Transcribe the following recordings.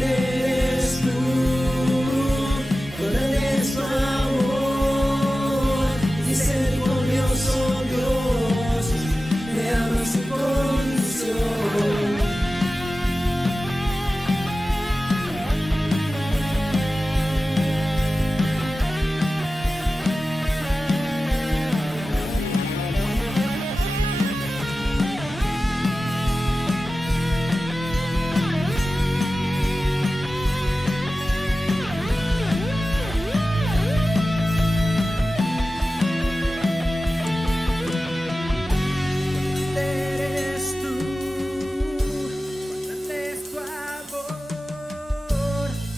eres tú, grande es tu amor, misericordioso Dios, me amas sin condición.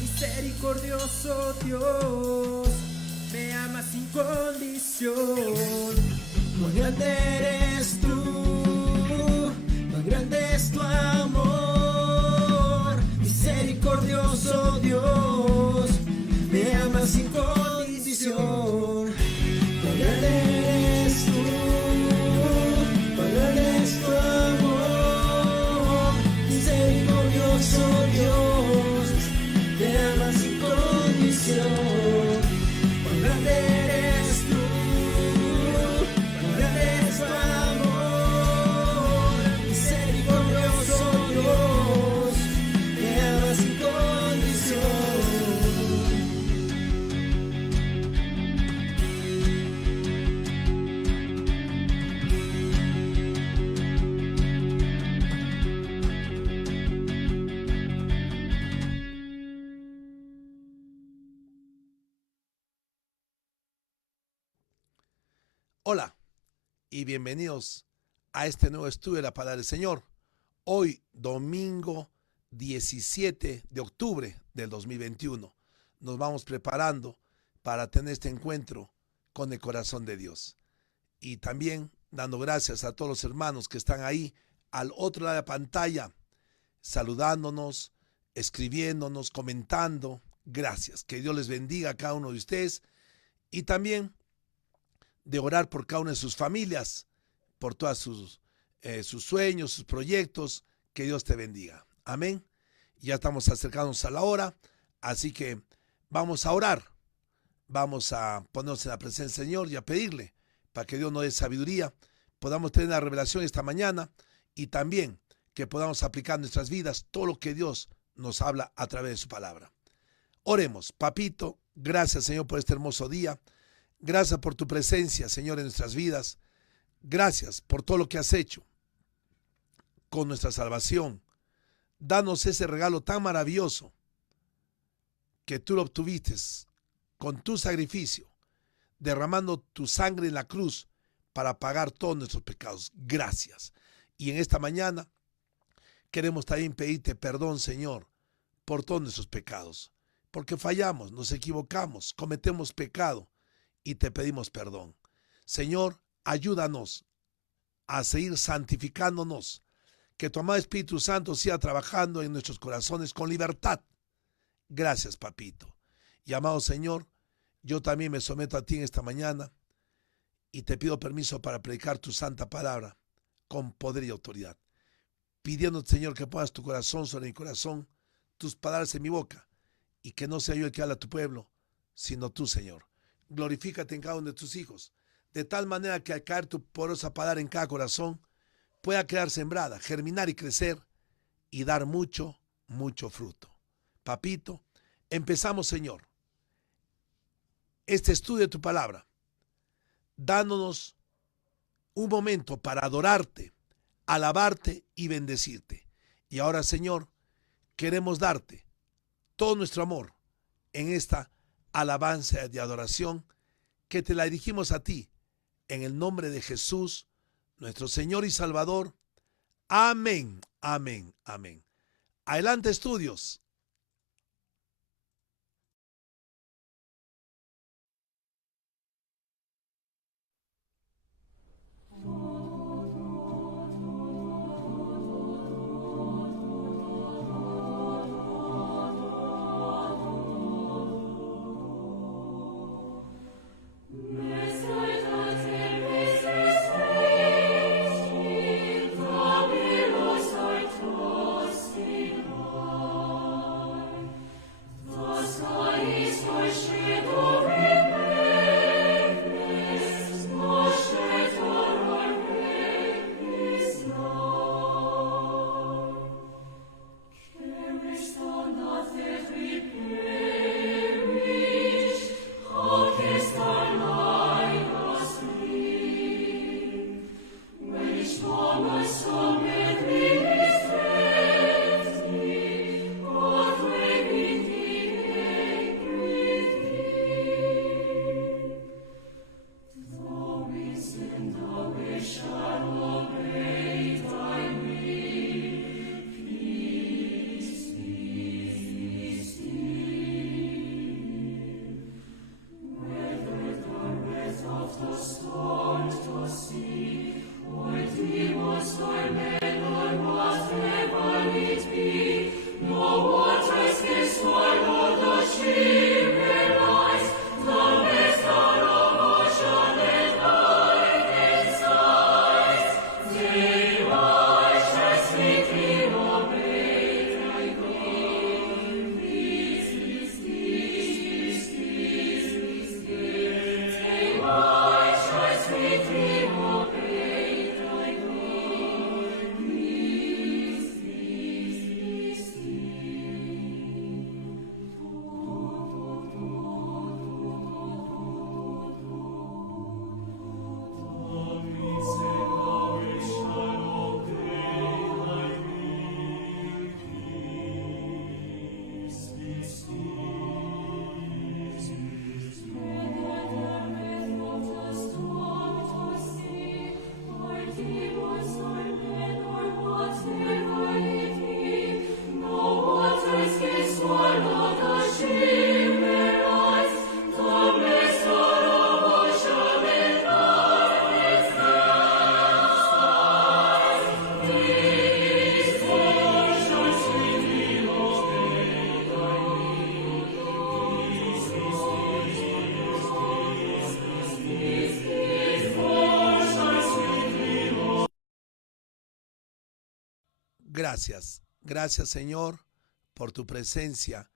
Misericordioso Dios, me amas sin condición. Muy grande eres tú, muy grande es tu amor. Misericordioso Dios, me amas sin condición. Muy grande eres tú, muy grande es tu amor. Misericordioso Dios, te amas sin condición. Cuán grande eres tú, cuán grande es tu amor. Misericordioso Dios, te amas sin condición. Hola y bienvenidos a este nuevo estudio de la Palabra del Señor. Hoy, domingo 17 de octubre del 2021, nos vamos preparando para tener este encuentro con el corazón de Dios. Y también dando gracias a todos los hermanos que están ahí al otro lado de la pantalla, saludándonos, escribiéndonos, comentando. Gracias. Que Dios les bendiga a cada uno de ustedes y también de orar por cada una de sus familias, por todos sus sueños, sus proyectos. Que Dios te bendiga. Amén. Ya estamos acercándonos a la hora, así que vamos a orar. Vamos a ponernos en la presencia del Señor y a pedirle para que Dios nos dé sabiduría, podamos tener la revelación esta mañana y también que podamos aplicar en nuestras vidas todo lo que Dios nos habla a través de su palabra. Oremos. Papito, gracias, Señor, por este hermoso día. Gracias por tu presencia, Señor, en nuestras vidas. Gracias por todo lo que has hecho con nuestra salvación. Danos ese regalo tan maravilloso que tú lo obtuviste con tu sacrificio, derramando tu sangre en la cruz para pagar todos nuestros pecados. Gracias. Y en esta mañana queremos también pedirte perdón, Señor, por todos nuestros pecados, porque fallamos, nos equivocamos, cometemos pecado. Y te pedimos perdón. Señor, ayúdanos a seguir santificándonos. Que tu amado Espíritu Santo siga trabajando en nuestros corazones con libertad. Gracias, papito. Y amado Señor, yo también me someto a ti en esta mañana y te pido permiso para predicar tu santa palabra con poder y autoridad. Pidiéndote, Señor, que pongas tu corazón sobre mi corazón, tus palabras en mi boca y que no sea yo el que habla a tu pueblo, sino tú, Señor. Glorifícate en cada uno de tus hijos, de tal manera que al caer tu poderosa palabra en cada corazón, pueda quedar sembrada, germinar y crecer y dar mucho, mucho fruto. Papito, empezamos, Señor, este estudio de tu palabra, dándonos un momento para adorarte, alabarte y bendecirte. Y ahora, Señor, queremos darte todo nuestro amor en esta alabanza de adoración que te la dirigimos a ti, en el nombre de Jesús, nuestro Señor y Salvador. Amén, amén, amén. Adelante, estudios. Oh Gracias, gracias Señor por tu presencia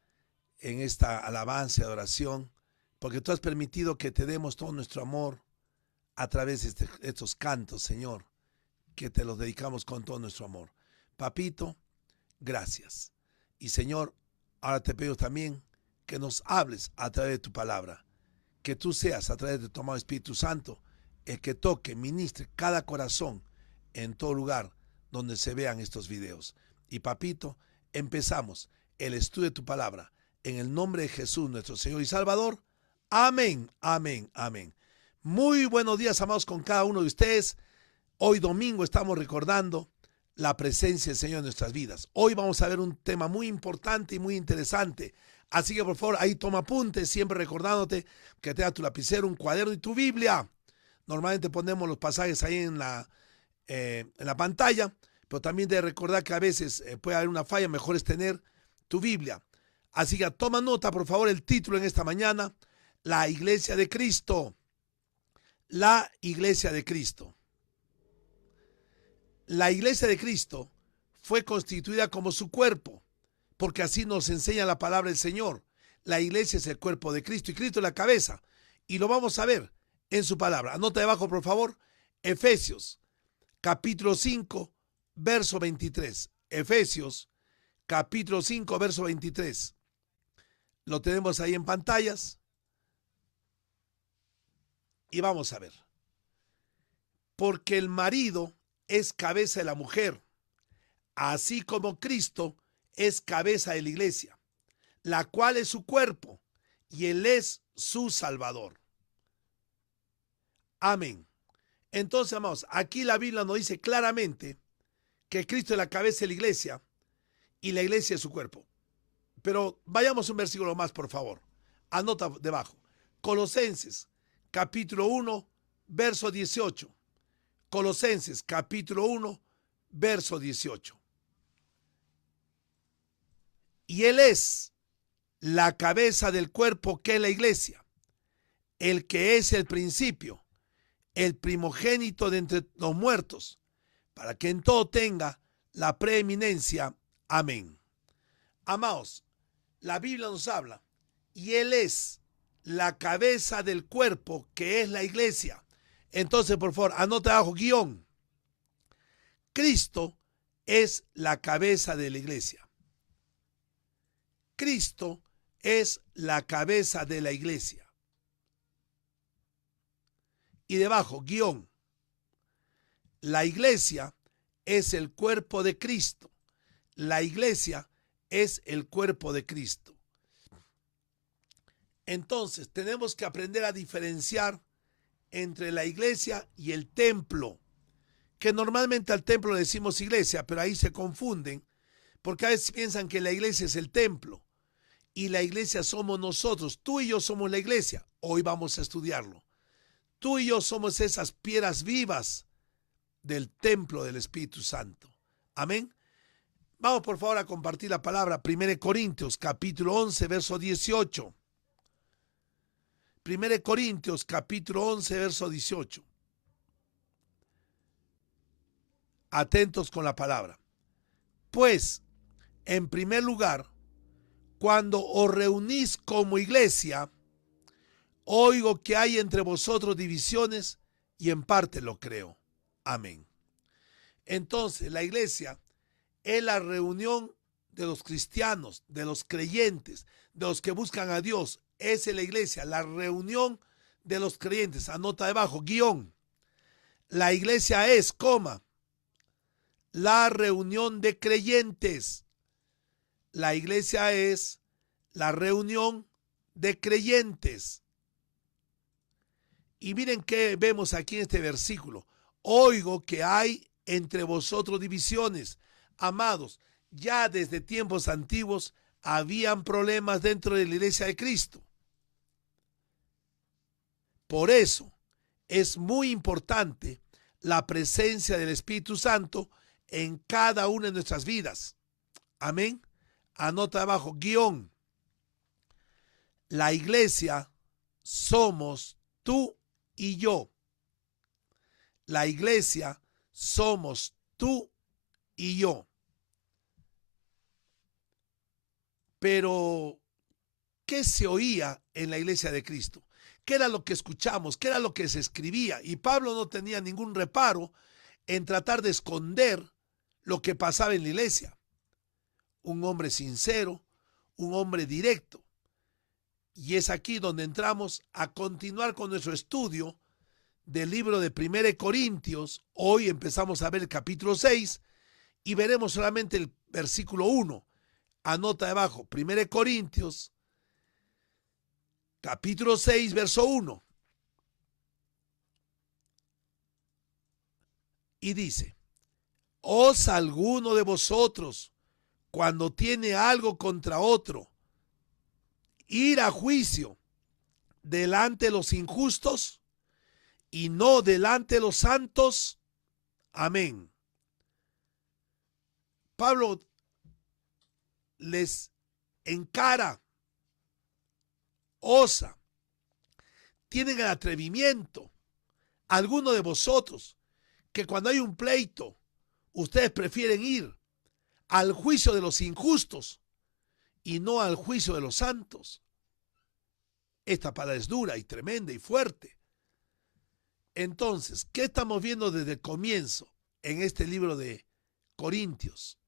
en esta alabanza y adoración, porque tú has permitido que te demos todo nuestro amor a través de estos cantos, Señor, que te los dedicamos con todo nuestro amor. Papito, gracias. Y Señor, ahora te pido también que nos hables a través de tu palabra, que tú seas a través de tu amado Espíritu Santo el que toque, ministre cada corazón en todo lugar donde se vean estos videos. Y papito, empezamos el estudio de tu palabra en el nombre de Jesús, nuestro Señor y Salvador. Amén, amén, amén. Muy buenos días, amados, con cada uno de ustedes. Hoy domingo estamos recordando la presencia del Señor en nuestras vidas. Hoy vamos a ver un tema muy importante y muy interesante. Así que por favor, ahí toma apuntes, siempre recordándote que tengas tu lapicero, un cuaderno y tu Biblia. Normalmente ponemos los pasajes ahí en la pantalla, pero también de recordar que a veces puede haber una falla, mejor es tener tu Biblia. Así que toma nota, por favor, el título en esta mañana: La Iglesia de Cristo. La Iglesia de Cristo. La Iglesia de Cristo fue constituida como su cuerpo, porque así nos enseña la palabra del Señor. La iglesia es el cuerpo de Cristo y Cristo es la cabeza, y lo vamos a ver en su palabra. Anota debajo, por favor, Efesios capítulo 5, verso 23. Efesios capítulo 5, verso 23. Lo tenemos ahí en pantallas. Y vamos a ver. Porque el marido es cabeza de la mujer, así como Cristo es cabeza de la iglesia, la cual es su cuerpo, y Él es su Salvador. Amén. Entonces, amados, aquí la Biblia nos dice claramente que Cristo es la cabeza de la iglesia y la iglesia es su cuerpo. Pero vayamos un versículo más, por favor. Anota debajo. Colosenses, capítulo 1, verso 18. Colosenses, capítulo 1, verso 18. Y Él es la cabeza del cuerpo, que es la iglesia, el que es el principio, el primogénito de entre los muertos, para que en todo tenga la preeminencia. Amén. Amados, la Biblia nos habla, y Él es la cabeza del cuerpo, que es la iglesia. Entonces, por favor, anota abajo, guión. Cristo es la cabeza de la iglesia. Cristo es la cabeza de la iglesia. Y debajo, guión. La iglesia es el cuerpo de Cristo. La iglesia es el cuerpo de Cristo. Entonces, tenemos que aprender a diferenciar entre la iglesia y el templo, que normalmente al templo le decimos iglesia, pero ahí se confunden, porque a veces piensan que la iglesia es el templo, y la iglesia somos nosotros. Tú y yo somos la iglesia. Hoy vamos a estudiarlo. Tú y yo somos esas piedras vivas del templo del Espíritu Santo. Amén. Vamos por favor a compartir la palabra. 1 Corintios capítulo 11, verso 18. 1 Corintios capítulo 11, verso 18. Atentos con la palabra. Pues, en primer lugar, cuando os reunís como iglesia, oigo que hay entre vosotros divisiones y en parte lo creo. Amén. Entonces, la iglesia es la reunión de los cristianos, de los creyentes, de los que buscan a Dios. Es la iglesia, la reunión de los creyentes. Anota debajo, guión. La iglesia es, la reunión de creyentes. La iglesia es la reunión de creyentes. Y miren qué vemos aquí en este versículo. Oigo que hay entre vosotros divisiones. Amados, ya desde tiempos antiguos habían problemas dentro de la iglesia de Cristo. Por eso es muy importante la presencia del Espíritu Santo en cada una de nuestras vidas. Amén. Anota abajo, guión. La iglesia somos tú y yo. La iglesia somos tú y yo. Pero, ¿qué se oía en la iglesia de Cristo? ¿Qué era lo que escuchamos? ¿Qué era lo que se escribía? Y Pablo no tenía ningún reparo en tratar de esconder lo que pasaba en la iglesia. Un hombre sincero, un hombre directo. Y es aquí donde entramos a continuar con nuestro estudio del libro de 1 Corintios. Hoy empezamos a ver el capítulo 6 y veremos solamente el versículo 1. Anota debajo, 1 Corintios, capítulo 6, verso 1. Y dice, ¿os alguno de vosotros, cuando tiene algo contra otro, ir a juicio delante de los injustos y no delante de los santos? Amén. Pablo les encara, osa, tienen el atrevimiento, alguno de vosotros, que cuando hay un pleito, ustedes prefieren ir al juicio de los injustos y no al juicio de los santos. Esta palabra es dura y tremenda y fuerte. Entonces, ¿qué estamos viendo desde el comienzo en este libro de Corintios?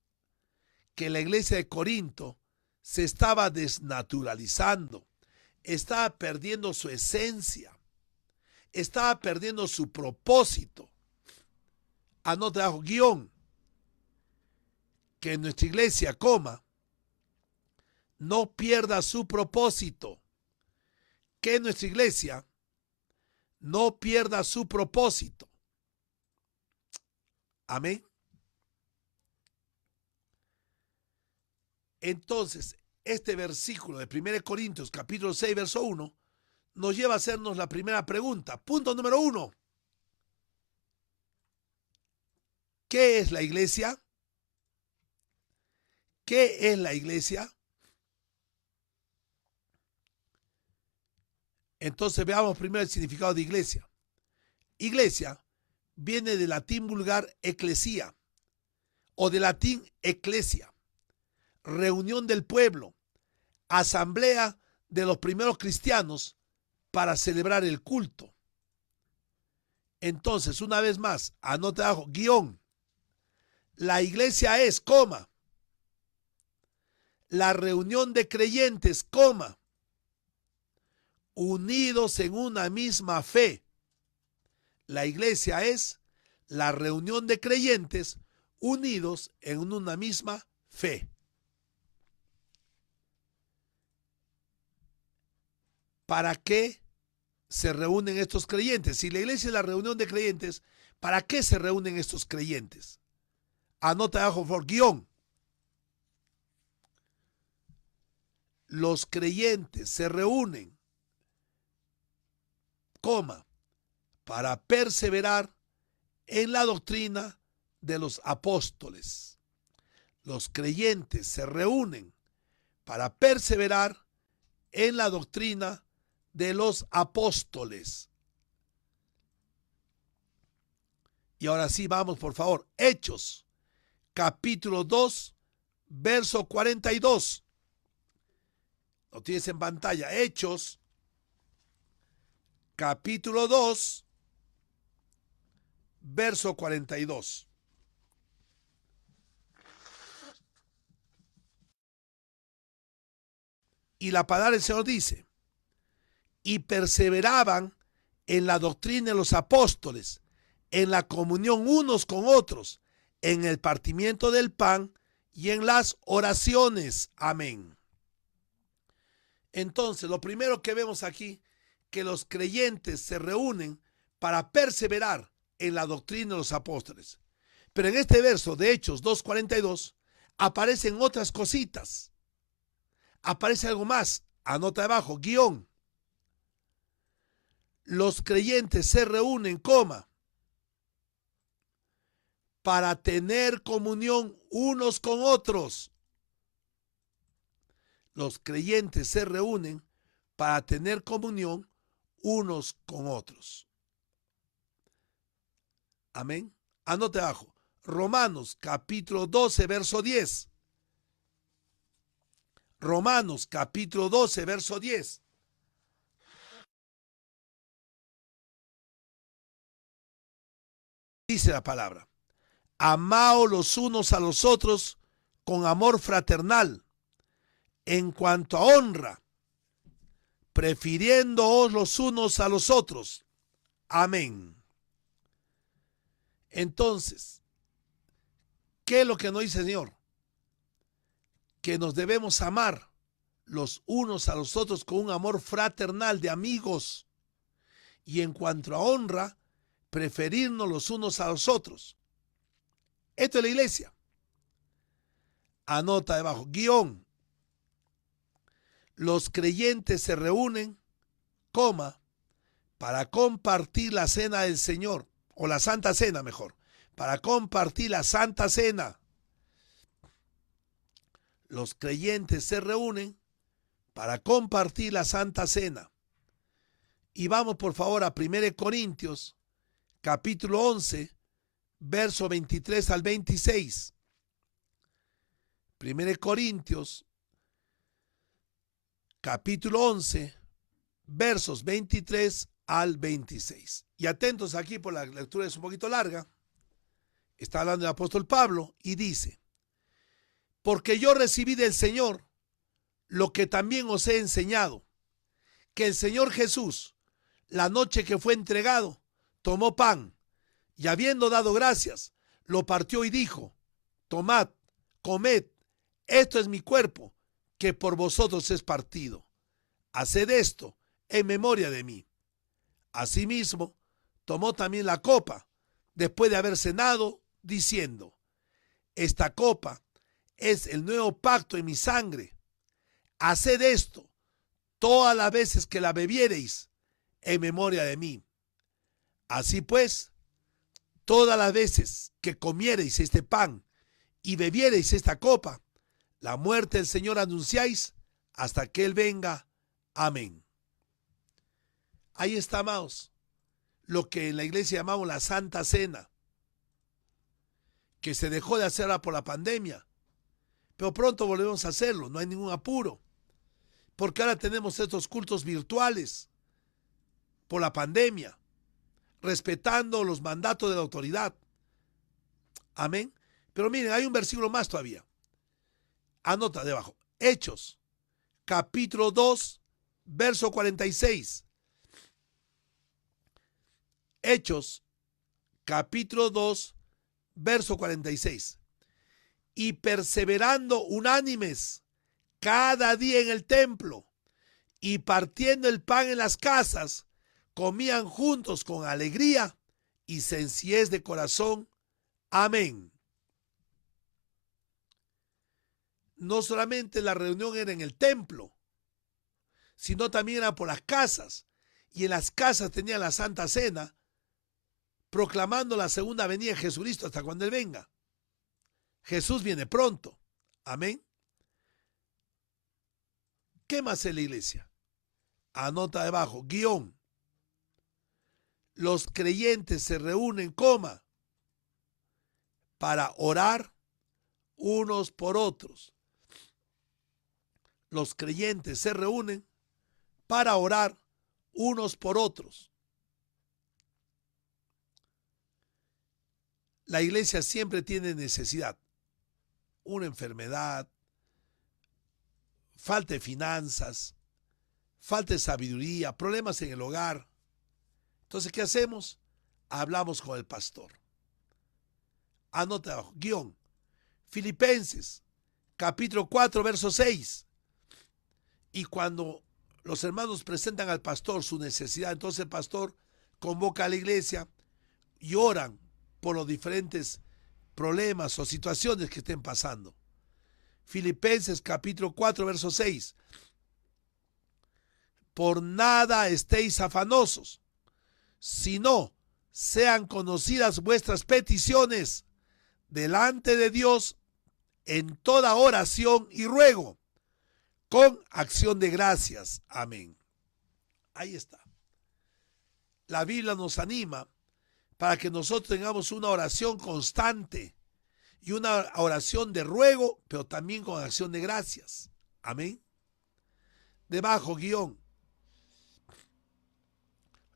Que la iglesia de Corinto se estaba desnaturalizando, estaba perdiendo su esencia, estaba perdiendo su propósito. Anota bajo, guión, que nuestra iglesia, no pierda su propósito. Que nuestra iglesia no pierda su propósito. Amén. Entonces, este versículo de 1 Corintios capítulo 6, verso 1, nos lleva a hacernos la primera pregunta. Punto número 1. ¿Qué es la iglesia? ¿Qué es la iglesia? Entonces veamos primero el significado de iglesia. Iglesia viene del latín vulgar ecclesia o del latín ecclesia, reunión del pueblo, asamblea de los primeros cristianos para celebrar el culto. Entonces, una vez más, anota abajo, guión. La iglesia es, la reunión de creyentes, unidos en una misma fe. La iglesia es la reunión de creyentes unidos en una misma fe. ¿Para qué se reúnen estos creyentes? Si la iglesia es la reunión de creyentes, ¿para qué se reúnen estos creyentes? Anota abajo, por favor, guión. Los creyentes se reúnen, para perseverar en la doctrina de los apóstoles. Los creyentes se reúnen para perseverar en la doctrina de los apóstoles. Y ahora sí, vamos por favor. Hechos, capítulo 2, verso 42. Lo tienes en pantalla. Hechos, capítulo 2, verso 42. Y la palabra del Señor dice: y perseveraban en la doctrina de los apóstoles, en la comunión unos con otros, en el partimiento del pan y en las oraciones. Amén. Entonces, lo primero que vemos aquí, que los creyentes se reúnen para perseverar en la doctrina de los apóstoles. Pero en este verso de Hechos 2:42 aparecen otras cositas. Aparece algo más. Anota abajo, guión. Los creyentes se reúnen, para tener comunión unos con otros. Los creyentes se reúnen para tener comunión unos con otros. Amén. Anote abajo. Romanos capítulo 12, verso 10. Romanos capítulo 12, verso 10. Dice la palabra: amaos los unos a los otros con amor fraternal, en cuanto a honra, prefiriéndoos los unos a los otros. Amén. Entonces, ¿qué es lo que nos dice el Señor? Que nos debemos amar los unos a los otros con un amor fraternal de amigos, y en cuanto a honra, preferirnos los unos a los otros. Esto es la iglesia. Anota debajo, guión. Los creyentes se reúnen, para compartir la cena del Señor, o la Santa Cena mejor, para compartir la Santa Cena. Los creyentes se reúnen para compartir la Santa Cena. Y vamos por favor a 1 Corintios, capítulo 11, verso 23 al 26. 1 Corintios, capítulo 11, versos 23 al 26. Y atentos aquí, por la lectura es un poquito larga. Está hablando el apóstol Pablo y dice: porque yo recibí del Señor lo que también os he enseñado, que el Señor Jesús, la noche que fue entregado, tomó pan, y habiendo dado gracias, lo partió y dijo: tomad, comed, esto es mi cuerpo, que por vosotros es partido. Haced esto en memoria de mí. Asimismo, tomó también la copa, después de haber cenado, diciendo: esta copa es el nuevo pacto en mi sangre. Haced esto todas las veces que la bebiereis en memoria de mí. Así pues, todas las veces que comiereis este pan y bebiereis esta copa, la muerte del Señor anunciáis hasta que Él venga. Amén. Ahí está, amados, lo que en la iglesia llamamos la Santa Cena, que se dejó de hacer por la pandemia, pero pronto volvemos a hacerlo, no hay ningún apuro, porque ahora tenemos estos cultos virtuales por la pandemia, respetando los mandatos de la autoridad. Amén. Pero miren, hay un versículo más todavía. Anota debajo. Hechos, capítulo 2, verso 46. Hechos, capítulo 2, verso 46. Y perseverando unánimes cada día en el templo y partiendo el pan en las casas, comían juntos con alegría y sencillez de corazón. Amén. No solamente la reunión era en el templo, sino también era por las casas. Y en las casas tenían la Santa Cena proclamando la segunda venida de Jesucristo hasta cuando Él venga. Jesús viene pronto. Amén. ¿Qué más es la iglesia? Anota debajo, guión. Los creyentes se reúnen, coma, para orar unos por otros. Los creyentes se reúnen para orar unos por otros. La iglesia siempre tiene necesidad. Una enfermedad, falta de finanzas, falta de sabiduría, problemas en el hogar. Entonces, ¿qué hacemos? Hablamos con el pastor. Anota abajo, guión. Filipenses, capítulo 4, verso 6. Y cuando los hermanos presentan al pastor su necesidad, entonces el pastor convoca a la iglesia y oran por los diferentes problemas o situaciones que estén pasando. Filipenses capítulo 4, verso 6. Por nada estéis afanosos, sino sean conocidas vuestras peticiones delante de Dios en toda oración y ruego, con acción de gracias. Amén. Ahí está. La Biblia nos anima para que nosotros tengamos una oración constante y una oración de ruego, pero también con acción de gracias. Amén. Debajo, guión.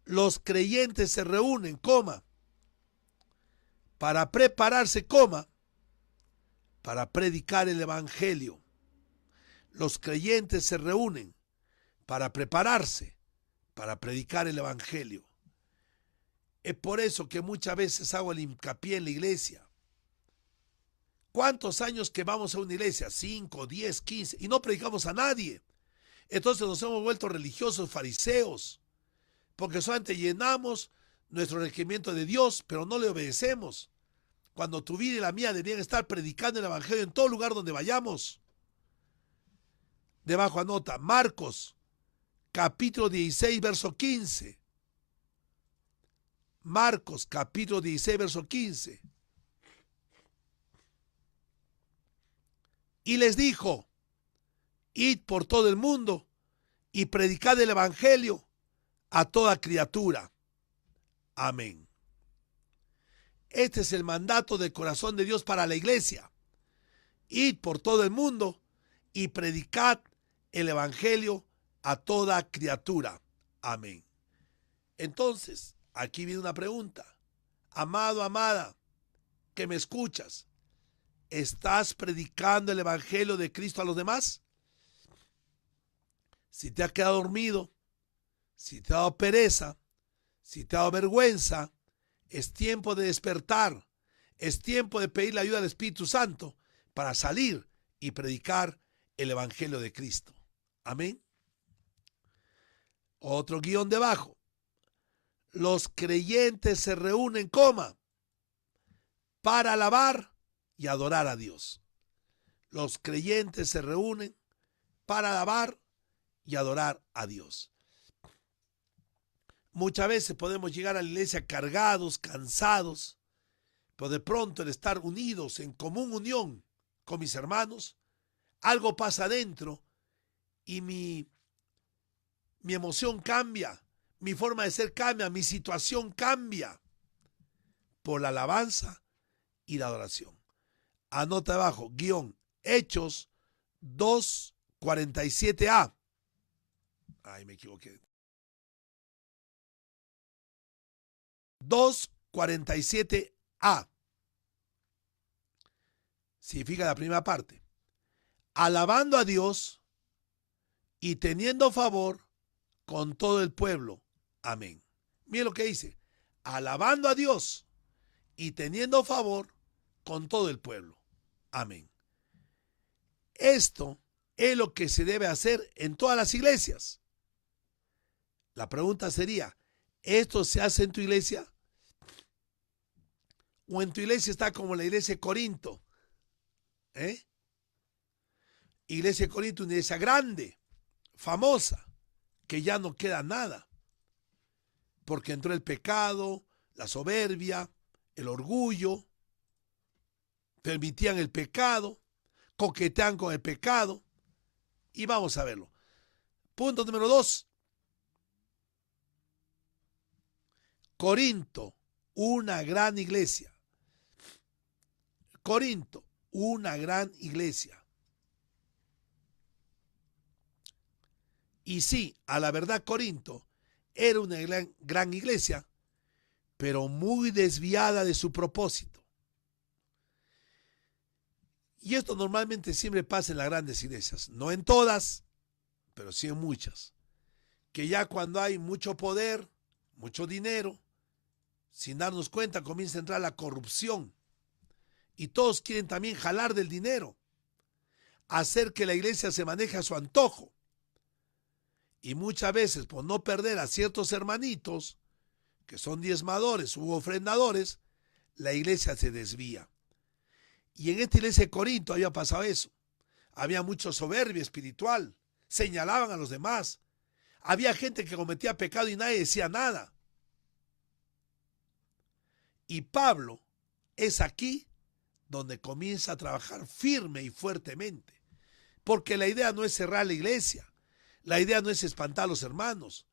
Los creyentes se reúnen, coma, para prepararse, coma, para predicar el evangelio. Los creyentes se reúnen para prepararse, para predicar el evangelio. Es por eso que muchas veces hago el hincapié en la iglesia. ¿Cuántos años que vamos a una iglesia? 5, 10, 15, y no predicamos a nadie. Entonces nos hemos vuelto religiosos, fariseos, porque solamente llenamos nuestro requerimiento de Dios, pero no le obedecemos. Cuando tu vida y la mía deberían estar predicando el evangelio en todo lugar donde vayamos. Debajo anota, Marcos, capítulo 16, verso 15. Marcos, capítulo 16, verso 15. Y les dijo, id por todo el mundo y predicad el evangelio a toda criatura. Amén. Este es el mandato del corazón de Dios para la iglesia. Id por todo el mundo y predicad el evangelio a toda criatura. Amén. Entonces, aquí viene una pregunta. Amado, amada, que me escuchas, ¿estás predicando el evangelio de Cristo a los demás? Si te has quedado dormido, si te ha dado pereza, si te ha dado vergüenza, es tiempo de despertar. Es tiempo de pedir la ayuda del Espíritu Santo para salir y predicar el evangelio de Cristo. Amén. Otro guión debajo. Los creyentes se reúnen, coma, para alabar y adorar a Dios. Los creyentes se reúnen para alabar y adorar a Dios. Muchas veces podemos llegar a la iglesia cargados, cansados, pero de pronto el estar unidos en común unión con mis hermanos, algo pasa adentro y mi emoción cambia, mi forma de ser cambia, mi situación cambia por la alabanza y la adoración. Anota abajo, guión, Hechos 2:47a. Ay, me equivoqué. 2:47a. Significa la primera parte. Alabando a Dios y teniendo favor con todo el pueblo. Amén. Miren lo que dice. Alabando a Dios y teniendo favor con todo el pueblo. Amén. Esto es lo que se debe hacer en todas las iglesias. La pregunta sería, ¿esto se hace en tu iglesia? ¿O en tu iglesia está como la iglesia de Corinto? Iglesia de Corinto, una iglesia grande, famosa, que ya no queda nada. Porque entró el pecado, la soberbia, el orgullo, permitían el pecado, coquetean con el pecado. Y vamos a verlo. Punto número 2. Corinto, una gran iglesia. Corinto, una gran iglesia. Y sí, a la verdad, Corinto era una gran iglesia, pero muy desviada de su propósito. Y esto normalmente siempre pasa en las grandes iglesias, no en todas, pero sí en muchas. Que ya cuando hay mucho poder, mucho dinero, sin darnos cuenta comienza a entrar la corrupción. Y todos quieren también jalar del dinero, hacer que la iglesia se maneje a su antojo. Y muchas veces, por no perder a ciertos hermanitos, que son diezmadores u ofrendadores, la iglesia se desvía. Y en esta iglesia de Corinto había pasado eso. Había mucho soberbia espiritual, señalaban a los demás. Había gente que cometía pecado y nadie decía nada. Y Pablo es aquí donde comienza a trabajar firme y fuertemente. Porque la idea no es cerrar la iglesia. La idea no es espantar a los hermanos.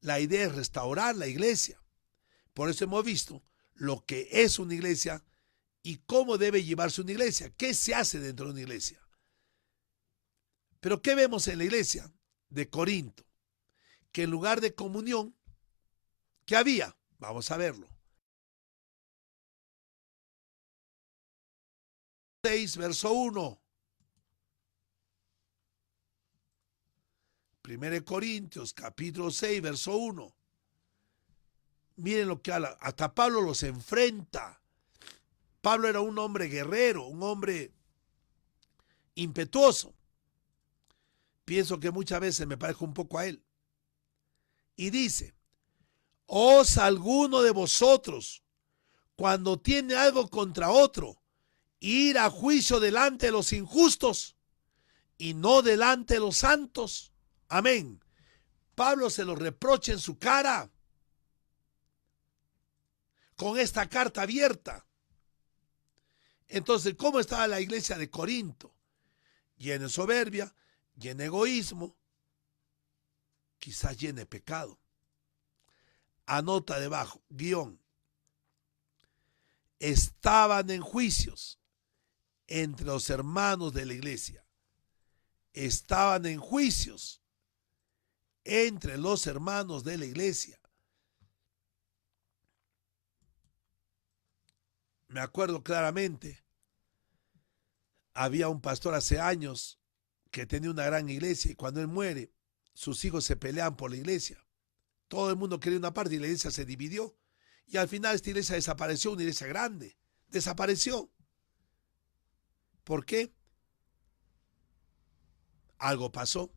La idea es restaurar la iglesia. Por eso hemos visto lo que es una iglesia y cómo debe llevarse una iglesia. ¿Qué se hace dentro de una iglesia? Pero ¿qué vemos en la iglesia de Corinto? Que en lugar de comunión, ¿qué había? Vamos a verlo. 6, verso 1. 1 Corintios, capítulo 6, verso 1. Miren lo que habla. Hasta Pablo los enfrenta. Pablo era un hombre guerrero, un hombre impetuoso. Pienso que muchas veces me parezco un poco a él. Y dice, ¿os alguno de vosotros, cuando tiene algo contra otro, ir a juicio delante de los injustos y no delante de los santos? Amén. Pablo se lo reprocha en su cara con esta carta abierta. Entonces, ¿cómo estaba la iglesia de Corinto? Llena de soberbia, llena de egoísmo, quizás llena de pecado. Anota debajo, guión. Estaban en juicios entre los hermanos de la iglesia. Estaban en juicios entre los hermanos de la iglesia. Me acuerdo claramente, había un pastor hace años que tenía una gran iglesia y cuando él muere, sus hijos se pelean por la iglesia. Todo el mundo quería una parte y la iglesia se dividió. Y al final esta iglesia desapareció, una iglesia grande. Desapareció. ¿Por qué? Algo pasó.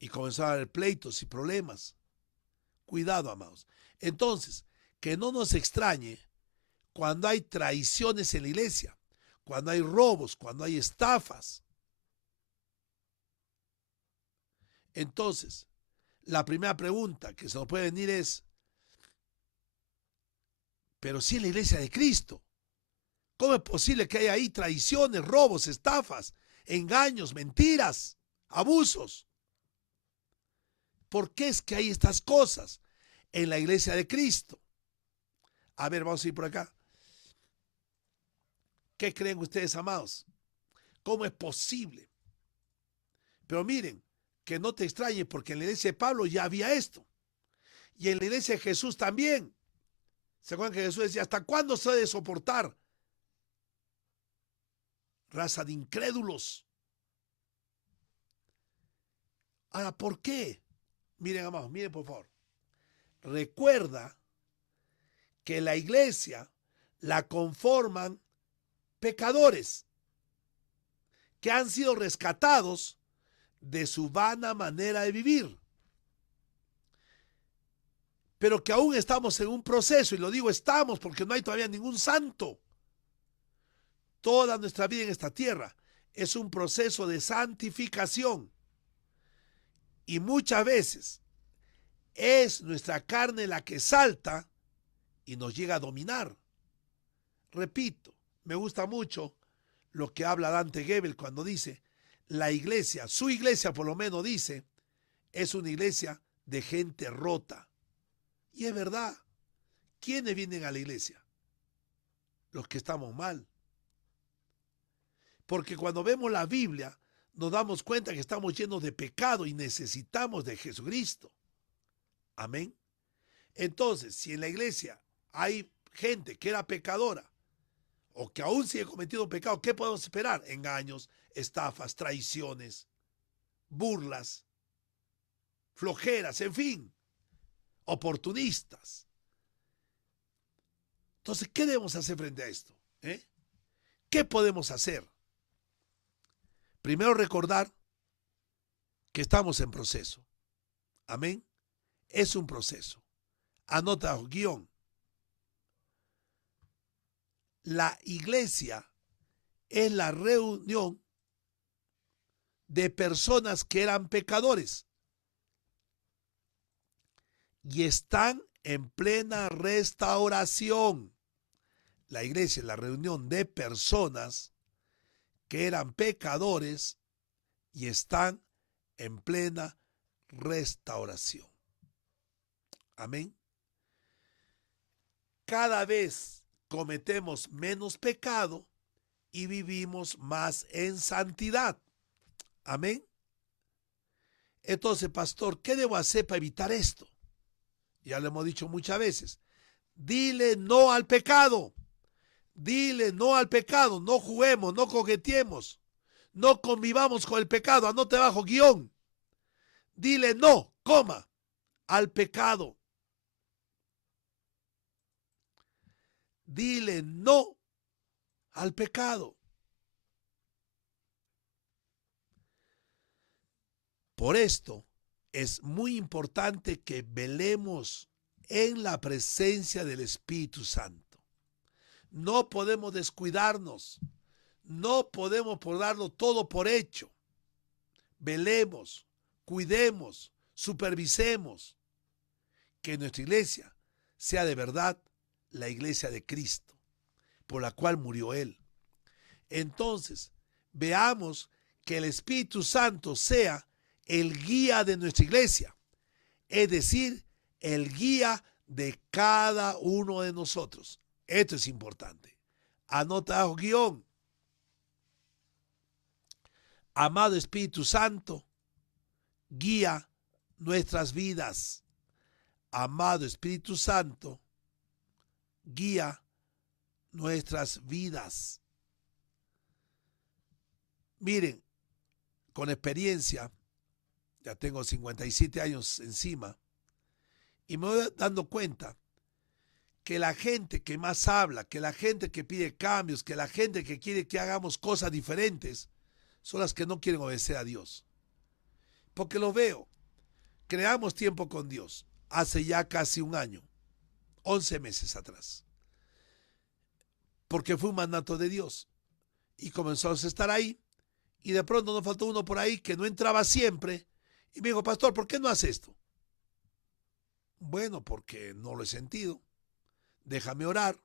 Y comenzaron a haber pleitos y problemas. Cuidado, amados. Entonces, que no nos extrañe cuando hay traiciones en la iglesia, cuando hay robos, cuando hay estafas. Entonces, la primera pregunta que se nos puede venir es, pero si es la iglesia de Cristo, ¿cómo es posible que haya ahí traiciones, robos, estafas, engaños, mentiras, abusos? ¿Por qué es que hay estas cosas en la iglesia de Cristo? A ver, vamos a ir por acá. ¿Qué creen ustedes, amados? ¿Cómo es posible? Pero miren, que no te extrañe porque en la iglesia de Pablo ya había esto. Y en la iglesia de Jesús también. ¿Se acuerdan que Jesús decía, ¿hasta cuándo se debe soportar? Raza de incrédulos. Ahora, ¿por qué? Miren, amados, miren por favor. Recuerda que la iglesia la conforman pecadores que han sido rescatados de su vana manera de vivir, pero que aún estamos en un proceso, y lo digo estamos porque no hay todavía ningún santo. Toda nuestra vida en esta tierra es un proceso de santificación y muchas veces es nuestra carne la que salta y nos llega a dominar. Repito, me gusta mucho lo que habla Dante Gebel cuando dice, la iglesia, su iglesia por lo menos dice, es una iglesia de gente rota. Y es verdad. ¿Quiénes vienen a la iglesia? Los que estamos mal. Porque cuando vemos la Biblia, nos damos cuenta que estamos llenos de pecado y necesitamos de Jesucristo. Amén. Entonces, si en la iglesia hay gente que era pecadora o que aún sigue cometiendo pecado, ¿qué podemos esperar? Engaños, estafas, traiciones, burlas, flojeras, en fin, oportunistas. Entonces, ¿qué debemos hacer frente a esto? ¿Qué podemos hacer? Primero, recordar que estamos en proceso. Amén. Es un proceso. Anota guión. La iglesia es la reunión de personas que eran pecadores y están en plena restauración. La iglesia es la reunión de personas que eran pecadores y están en plena restauración. Amén. Cada vez cometemos menos pecado y vivimos más en santidad. Amén. Entonces, pastor, ¿qué debo hacer para evitar esto? Ya lo hemos dicho muchas veces. Dile no al pecado. Dile no al pecado. No juguemos, no coqueteemos. No convivamos con el pecado. Anote bajo guión. Dile no, al pecado. Dile no al pecado. Por esto es muy importante que velemos en la presencia del Espíritu Santo. No podemos descuidarnos. No podemos darlo todo por hecho. Velemos, cuidemos, supervisemos que nuestra iglesia sea de verdad la iglesia de Cristo, por la cual murió Él. Entonces, veamos que el Espíritu Santo sea el guía de nuestra iglesia, es decir, el guía de cada uno de nosotros. Esto es importante. Anota bajo guión. Amado Espíritu Santo, guía nuestras vidas. Amado Espíritu Santo, guía nuestras vidas. Miren, con experiencia, ya tengo 57 años encima, y me voy dando cuenta que la gente que más habla, que la gente que pide cambios, que la gente que quiere que hagamos cosas diferentes, son las que no quieren obedecer a Dios. Porque lo veo. Creamos tiempo con Dios hace ya casi un año, 11 meses atrás. Porque fue un mandato de Dios. Y comenzamos a estar ahí. Y de pronto nos faltó uno por ahí que no entraba siempre. Y me dijo, pastor, ¿por qué no hace esto? Bueno, porque no lo he sentido. Déjame orar.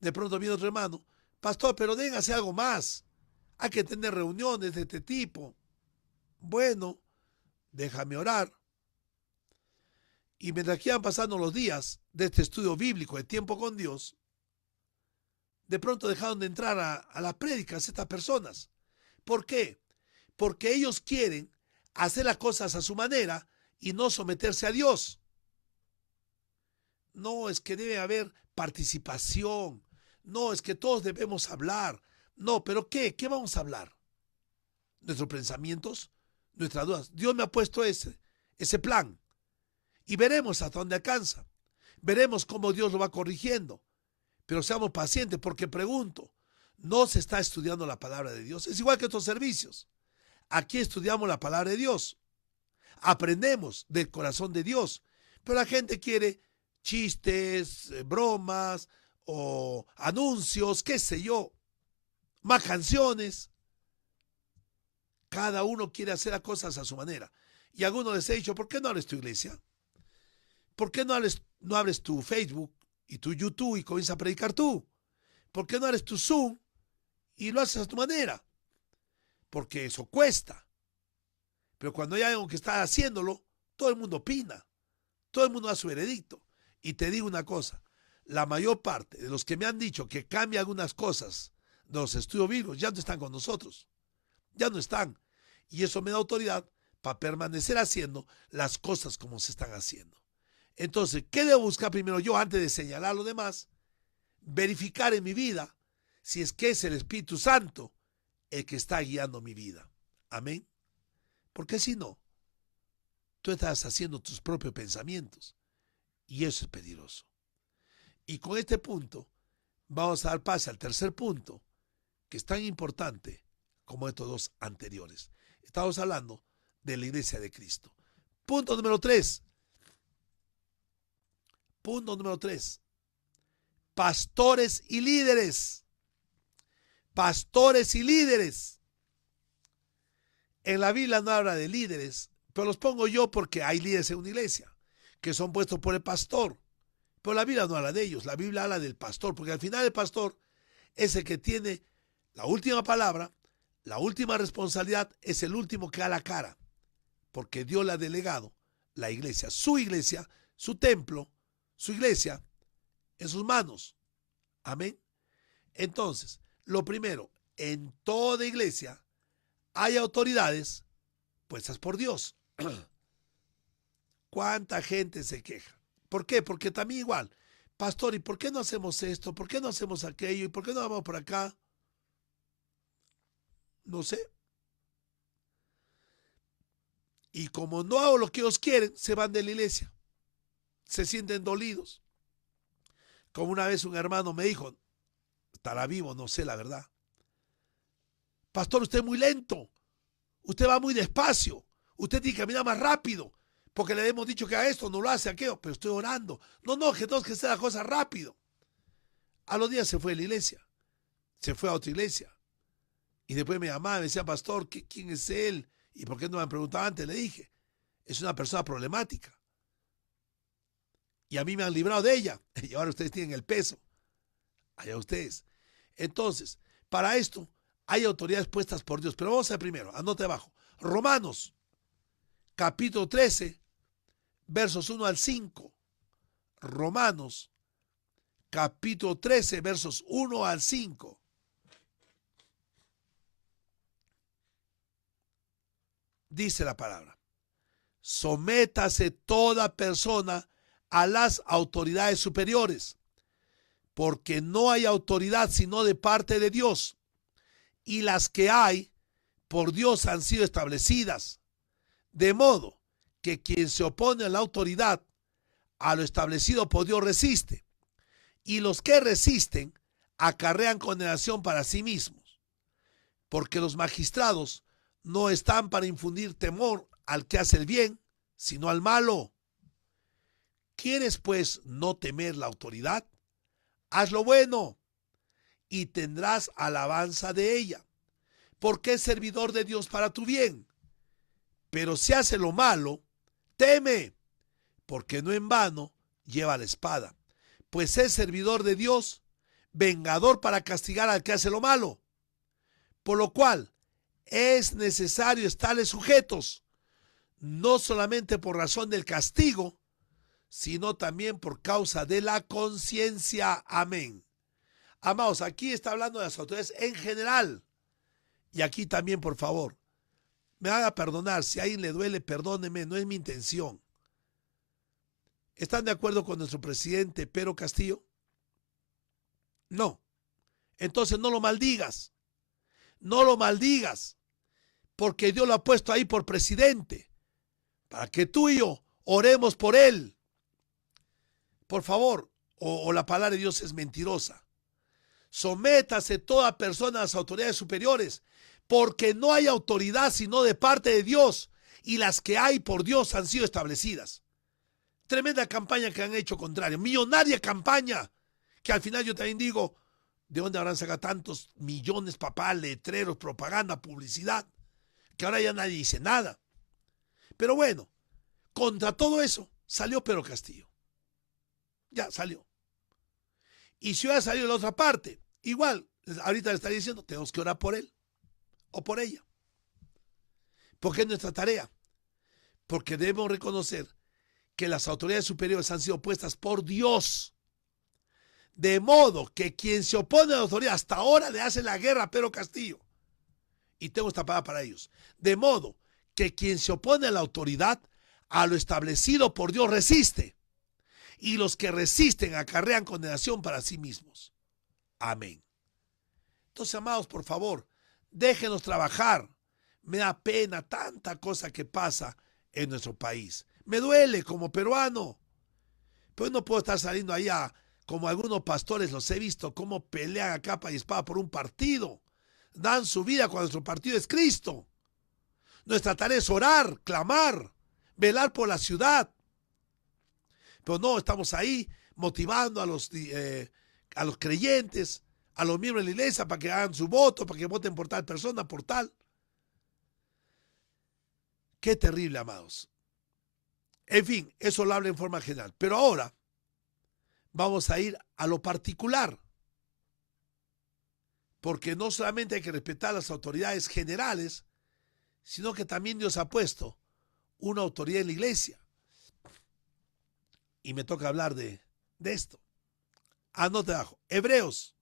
De pronto viene otro hermano. Pastor, pero deben hacer algo más. Hay que tener reuniones de este tipo. Bueno, déjame orar. Y mientras que iban pasando los días de este estudio bíblico de tiempo con Dios, de pronto dejaron de entrar a las prédicas estas personas. ¿Por qué? Porque ellos quieren hacer las cosas a su manera y no someterse a Dios. No, es que debe haber participación. No, es que todos debemos hablar. No, pero ¿qué? ¿Qué vamos a hablar? ¿Nuestros pensamientos? ¿Nuestras dudas? Dios me ha puesto ese plan. Y veremos hasta dónde alcanza. Veremos cómo Dios lo va corrigiendo. Pero seamos pacientes porque pregunto, ¿no se está estudiando la palabra de Dios? Es igual que estos servicios. Aquí estudiamos la palabra de Dios. Aprendemos del corazón de Dios. Pero la gente quiere chistes, bromas o anuncios, qué sé yo, más canciones. Cada uno quiere hacer las cosas a su manera. Y a algunos les he dicho, ¿por qué no abres tu iglesia? ¿Por qué no abres tu Facebook? y tu YouTube y comienzas a predicar tú? ¿Por qué no eres tu Zoom y lo haces a tu manera? Porque eso cuesta. Pero cuando hay algo que está haciéndolo, todo el mundo opina. Todo el mundo da su veredicto. Y te digo una cosa, la mayor parte de los que me han dicho que cambia algunas cosas de los estudios bíblicos ya no están con nosotros. Ya no están. Y eso me da autoridad para permanecer haciendo las cosas como se están haciendo. Entonces, ¿qué debo buscar primero yo antes de señalar a los demás? Verificar en mi vida si es que es el Espíritu Santo el que está guiando mi vida. Amén. Porque si no, tú estás haciendo tus propios pensamientos y eso es peligroso. Y con este punto vamos a dar paso al tercer punto, que es tan importante como estos dos anteriores. Estamos hablando de la iglesia de Cristo. Punto número 3. Punto número 3. Pastores y líderes. Pastores y líderes. En la Biblia no habla de líderes, pero los pongo yo porque hay líderes en una iglesia que son puestos por el pastor. Pero la Biblia no habla de ellos, la Biblia habla del pastor, porque al final el pastor es el que tiene la última palabra, la última responsabilidad, es el último que da la cara, porque Dios le ha delegado la iglesia, su templo, su iglesia, en sus manos. Amén. Entonces, lo primero, en toda iglesia hay autoridades puestas por Dios. ¿Cuánta gente se queja? ¿Por qué? Porque también igual, pastor, ¿y por qué no hacemos esto? ¿Por qué no hacemos aquello? ¿Y por qué no vamos por acá? No sé. Y como no hago lo que ellos quieren, se van de la iglesia. Se sienten dolidos. Como una vez un hermano me dijo, estará vivo, no sé la verdad. Pastor, usted es muy lento. Usted va muy despacio. Usted tiene que caminar más rápido. Porque le hemos dicho que haga esto, no lo hace aquello. Pero estoy orando. No, que tenemos que hacer la cosa rápido. A los días se fue de la iglesia. Se fue a otra iglesia. Y después me llamaba y me decía, pastor, ¿quién es él? ¿Y por qué no me han preguntado antes? Le dije, es una persona problemática. Y a mí me han librado de ella. Y ahora ustedes tienen el peso. Allá ustedes. Entonces, para esto hay autoridades puestas por Dios. Pero vamos a ver primero, anote abajo. Romanos, capítulo 13, versos 1 al 5. Romanos, capítulo 13, versos 1 al 5. Dice la palabra: sométase toda persona a las autoridades superiores, porque no hay autoridad sino de parte de Dios, y las que hay por Dios han sido establecidas, de modo que quien se opone a la autoridad, a lo establecido por Dios resiste, y los que resisten acarrean condenación para sí mismos, porque los magistrados no están para infundir temor al que hace el bien, sino al malo. ¿Quieres pues no temer la autoridad? Haz lo bueno y tendrás alabanza de ella, porque es servidor de Dios para tu bien. Pero si hace lo malo, teme, porque no en vano lleva la espada, pues es servidor de Dios, vengador para castigar al que hace lo malo. Por lo cual es necesario estarles sujetos, no solamente por razón del castigo, sino también por causa de la conciencia. Amén. Amados, aquí está hablando de las autoridades en general. Y aquí también, por favor, me haga perdonar. Si a alguien le duele, perdóneme, no es mi intención. ¿Están de acuerdo con nuestro presidente Pedro Castillo? No. Entonces no lo maldigas. No lo maldigas. Porque Dios lo ha puesto ahí por presidente. Para que tú y yo oremos por él. Por favor, o la palabra de Dios es mentirosa. Sométase toda persona a las autoridades superiores, porque no hay autoridad sino de parte de Dios, y las que hay por Dios han sido establecidas. Tremenda campaña que han hecho contrario, millonaria campaña, que al final yo también digo, ¿de dónde habrán sacado tantos millones, papá, letreros, propaganda, publicidad? Que ahora ya nadie dice nada. Pero bueno, contra todo eso salió Pedro Castillo. Ya salió. Y si hubiera salido de la otra parte, igual, ahorita le estaría diciendo, tenemos que orar por él o por ella. Porque es nuestra tarea. Porque debemos reconocer que las autoridades superiores han sido puestas por Dios. De modo que quien se opone a la autoridad hasta ahora le hace la guerra a Pedro Castillo. Y tengo esta palabra para ellos. De modo que quien se opone a la autoridad, a lo establecido por Dios, resiste. Y los que resisten acarrean condenación para sí mismos. Amén. Entonces, amados, por favor, déjenos trabajar. Me da pena tanta cosa que pasa en nuestro país. Me duele como peruano. Pero no puedo estar saliendo allá como algunos pastores los he visto, cómo pelean a capa y espada por un partido. Dan su vida cuando nuestro partido es Cristo. Nuestra tarea es orar, clamar, velar por la ciudad. Pero no, estamos ahí motivando a los creyentes, a los miembros de la iglesia para que hagan su voto, para que voten por tal persona, por tal. Qué terrible, amados. En fin, eso lo hablo en forma general. Pero ahora vamos a ir a lo particular. Porque no solamente hay que respetar las autoridades generales, sino que también Dios ha puesto una autoridad en la iglesia. Y me toca hablar de esto. Anote abajo. Hebreos,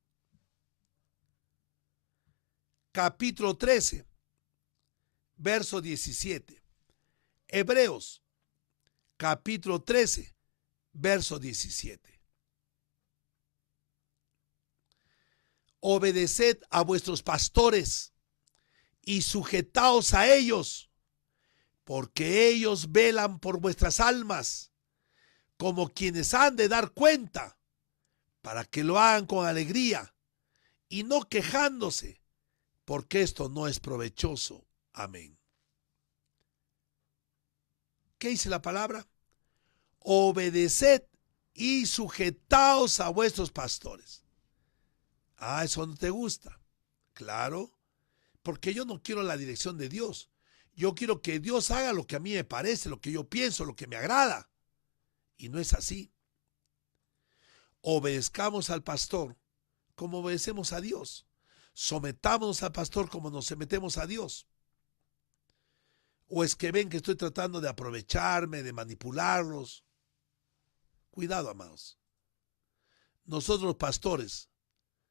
capítulo 13, verso 17. Hebreos, capítulo 13, verso 17. Obedeced a vuestros pastores y sujetaos a ellos, porque ellos velan por vuestras almas, como quienes han de dar cuenta, para que lo hagan con alegría y no quejándose, porque esto no es provechoso. Amén. ¿Qué dice la palabra? Obedeced y sujetaos a vuestros pastores. Ah, eso no te gusta. Claro, porque yo no quiero la dirección de Dios. Yo quiero que Dios haga lo que a mí me parece, lo que yo pienso, lo que me agrada. Y no es así. Obedezcamos al pastor como obedecemos a Dios. Sometámonos al pastor como nos sometemos a Dios. ¿O es que ven que estoy tratando de aprovecharme, de manipularlos? Cuidado, amados. Nosotros los pastores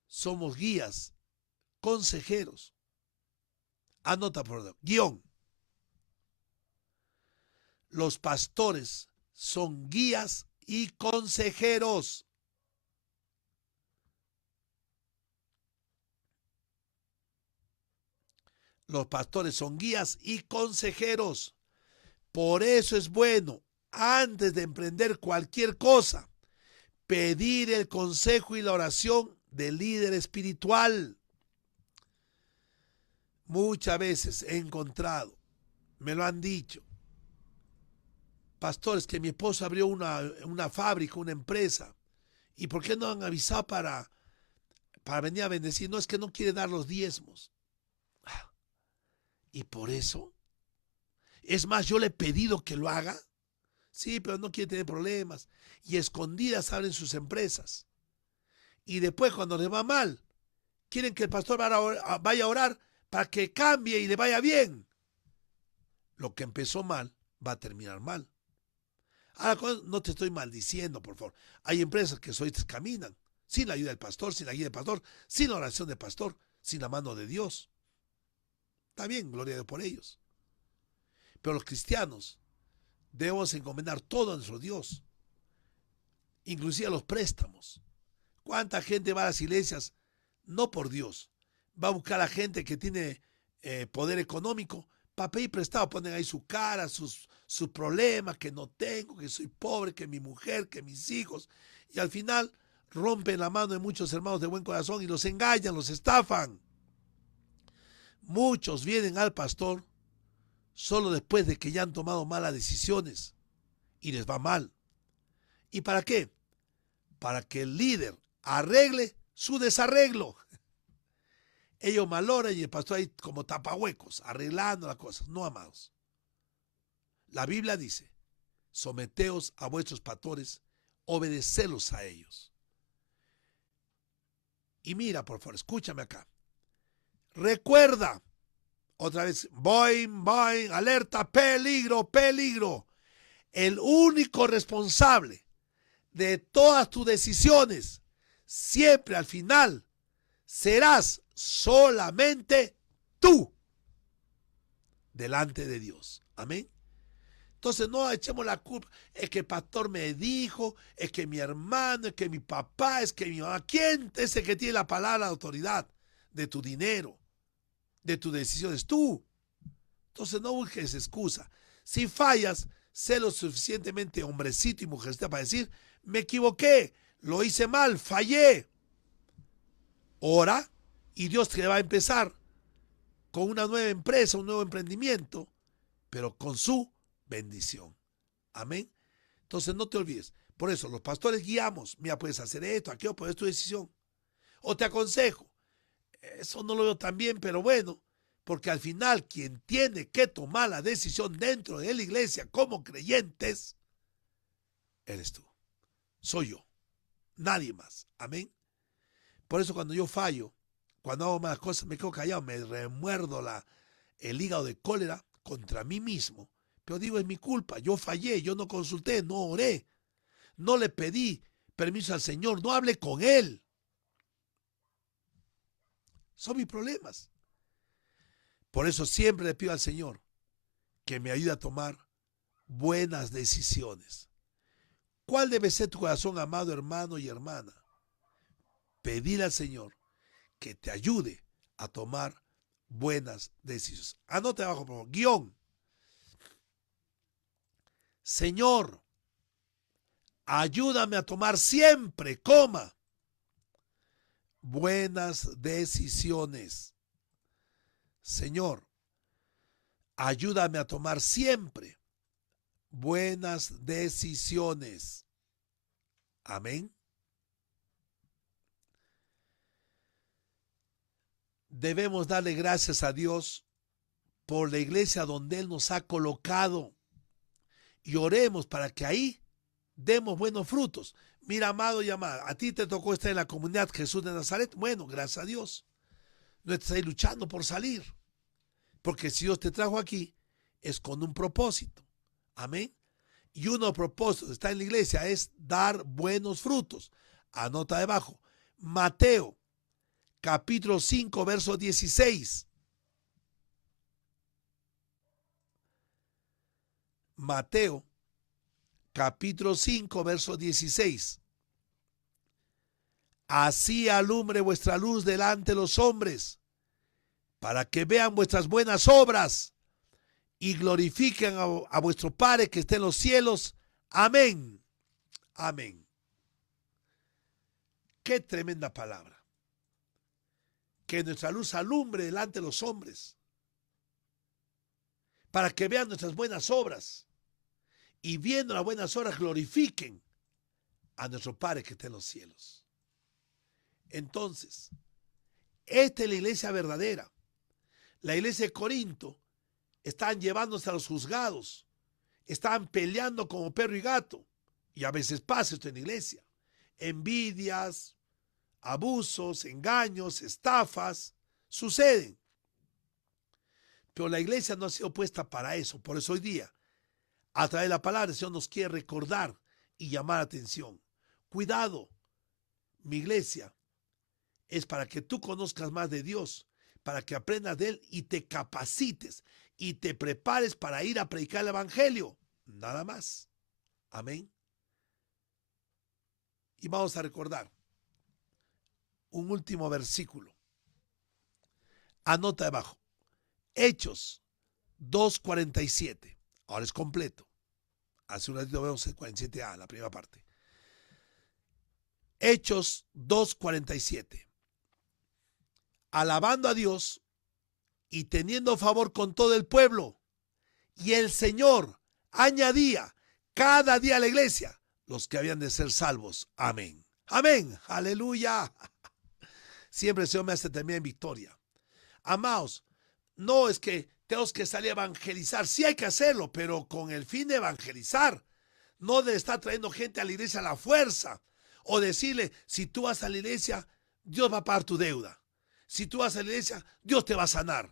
somos guías, consejeros. Anota por favor. Guión. Los pastores son guías y consejeros. Los pastores son guías y consejeros. Por eso es bueno, antes de emprender cualquier cosa, pedir el consejo y la oración del líder espiritual. Muchas veces he encontrado, me lo han dicho, pastores, que mi esposo abrió una fábrica, una empresa, ¿y por qué no han avisado para venir a bendecir? No, es que no quiere dar los diezmos. ¿Y por eso? Es más, yo le he pedido que lo haga. Sí, pero no quiere tener problemas. Y escondidas abren sus empresas. Y después, cuando les va mal, quieren que el pastor vaya a orar para que cambie y le vaya bien. Lo que empezó mal va a terminar mal. Ahora, no te estoy maldiciendo, por favor. Hay empresas que solitas caminan, sin la ayuda del pastor, sin la guía del pastor, sin la oración del pastor, sin la mano de Dios. Está bien, gloria a Dios por ellos. Pero los cristianos debemos encomendar todo a nuestro Dios, inclusive a los préstamos. ¿Cuánta gente va a las iglesias? No por Dios. Va a buscar a gente que tiene poder económico para pedir prestado. Ponen ahí su cara, sus problemas, que no tengo, que soy pobre, que mi mujer, que mis hijos. Y al final rompen la mano de muchos hermanos de buen corazón y los engañan, los estafan. Muchos vienen al pastor solo después de que ya han tomado malas decisiones y les va mal. ¿Y para qué? Para que el líder arregle su desarreglo. Ellos maloran y el pastor ahí como tapahuecos, arreglando las cosas. No, amados. La Biblia dice, someteos a vuestros pastores, obedecelos a ellos. Y mira, por favor, escúchame acá. Recuerda, otra vez, boing, boing, alerta, peligro, peligro. El único responsable de todas tus decisiones, siempre al final, serás solamente tú delante de Dios. Amén. Entonces no echemos la culpa. Es que el pastor me dijo, es que mi hermano, es que mi papá, es que mi mamá. ¿Quién es el que tiene la palabra de autoridad de tu dinero, de tus decisiones? Tú. Entonces no busques excusa. Si fallas, sé lo suficientemente hombrecito y mujercita para decir, me equivoqué, lo hice mal, fallé. Ora y Dios te va a empezar con una nueva empresa, un nuevo emprendimiento, pero con su bendición. Amén. Entonces no te olvides. Por eso los pastores guiamos. Mira, puedes hacer esto, aquello, pues es tu decisión. O te aconsejo. Eso no lo veo tan bien, pero bueno, porque al final quien tiene que tomar la decisión dentro de la iglesia como creyentes, eres tú. Soy yo. Nadie más. Amén. Por eso cuando yo fallo, cuando hago malas cosas, me quedo callado, me remuerdo el hígado de cólera contra mí mismo. Pero digo, es mi culpa, yo fallé, yo no consulté, no oré, no le pedí permiso al Señor, no hablé con Él. Son mis problemas. Por eso siempre le pido al Señor que me ayude a tomar buenas decisiones. ¿Cuál debe ser tu corazón, amado hermano y hermana? Pedir al Señor que te ayude a tomar buenas decisiones. Anote abajo, por favor, guión. Señor, ayúdame a tomar siempre, buenas decisiones. Señor, ayúdame a tomar siempre buenas decisiones. Amén. Debemos darle gracias a Dios por la iglesia donde Él nos ha colocado. Y oremos para que ahí demos buenos frutos. Mira, amado y amada, a ti te tocó estar en la comunidad Jesús de Nazaret. Bueno, gracias a Dios. No estás ahí luchando por salir. Porque si Dios te trajo aquí, es con un propósito. Amén. Y uno de los propósitos de estar en la iglesia es dar buenos frutos. Anota debajo. Mateo, capítulo 5, verso 16. Mateo, capítulo 5, verso 16. Así alumbre vuestra luz delante de los hombres, para que vean vuestras buenas obras y glorifiquen a vuestro Padre que está en los cielos. Amén. Amén. Qué tremenda palabra. Que nuestra luz alumbre delante de los hombres, para que vean nuestras buenas obras y viendo las buenas obras glorifiquen a nuestro Padre que está en los cielos. Entonces, esta es la iglesia verdadera. La iglesia de Corinto están llevándose a los juzgados, están peleando como perro y gato, y a veces pasa esto en la iglesia. Envidias, abusos, engaños, estafas, suceden. Pero la iglesia no ha sido puesta para eso. Por eso hoy día, a través de la palabra, el Señor nos quiere recordar y llamar la atención. Cuidado, mi iglesia es para que tú conozcas más de Dios, para que aprendas de Él y te capacites y te prepares para ir a predicar el evangelio. Nada más. Amén. Y vamos a recordar un último versículo. Anota debajo. Hechos 2:47. Ahora es completo. Hace un ratito vemos el 47a, la primera parte. Hechos 2:47. Alabando a Dios y teniendo favor con todo el pueblo. Y el Señor añadía cada día a la iglesia los que habían de ser salvos. Amén. Amén. Aleluya. Siempre el Señor me hace terminar en victoria. Amados, no es que tenemos que salir a evangelizar. Sí hay que hacerlo, pero con el fin de evangelizar. No de estar trayendo gente a la iglesia a la fuerza. O decirle, si tú vas a la iglesia, Dios va a pagar tu deuda. Si tú vas a la iglesia, Dios te va a sanar.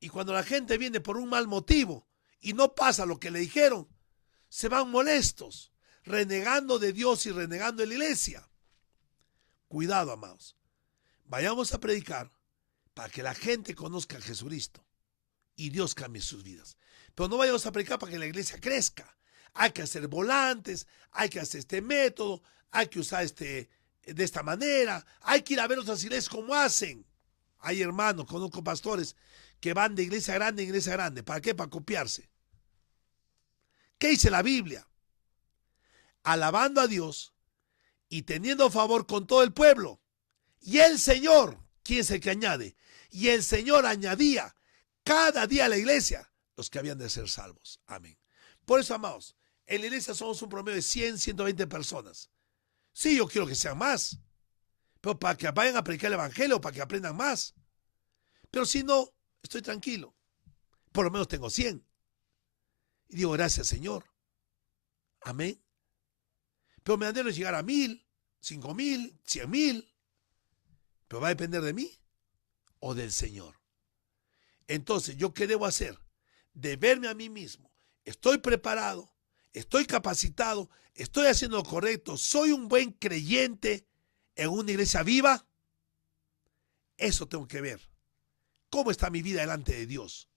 Y cuando la gente viene por un mal motivo y no pasa lo que le dijeron, se van molestos, renegando de Dios y renegando de la iglesia. Cuidado, amados. Vayamos a predicar para que la gente conozca a Jesucristo y Dios cambie sus vidas. Pero no vayamos a predicar para que la iglesia crezca. Hay que hacer volantes, hay que hacer este método, hay que usar de esta manera, hay que ir a ver otras iglesias como hacen. Hay hermanos, conozco pastores que van de iglesia grande en iglesia grande. ¿Para qué? Para copiarse. ¿Qué dice la Biblia? Alabando a Dios y teniendo favor con todo el pueblo. Y el Señor, ¿quién es el que añade? Y el Señor añadía cada día a la iglesia los que habían de ser salvos. Amén. Por eso, amados, en la iglesia somos un promedio de 100, 120 personas. Sí, yo quiero que sean más, pero para que vayan a predicar el evangelio, para que aprendan más. Pero si no, estoy tranquilo. Por lo menos tengo 100. Y digo, gracias, Señor. Amén. Pero me anhelo llegar a 1000, 5000, 100,000. Pero va a depender de mí o del Señor. Entonces, ¿yo qué debo hacer? De verme a mí mismo. Estoy preparado, estoy capacitado, estoy haciendo lo correcto, soy un buen creyente en una iglesia viva. Eso tengo que ver. ¿Cómo está mi vida delante de Dios?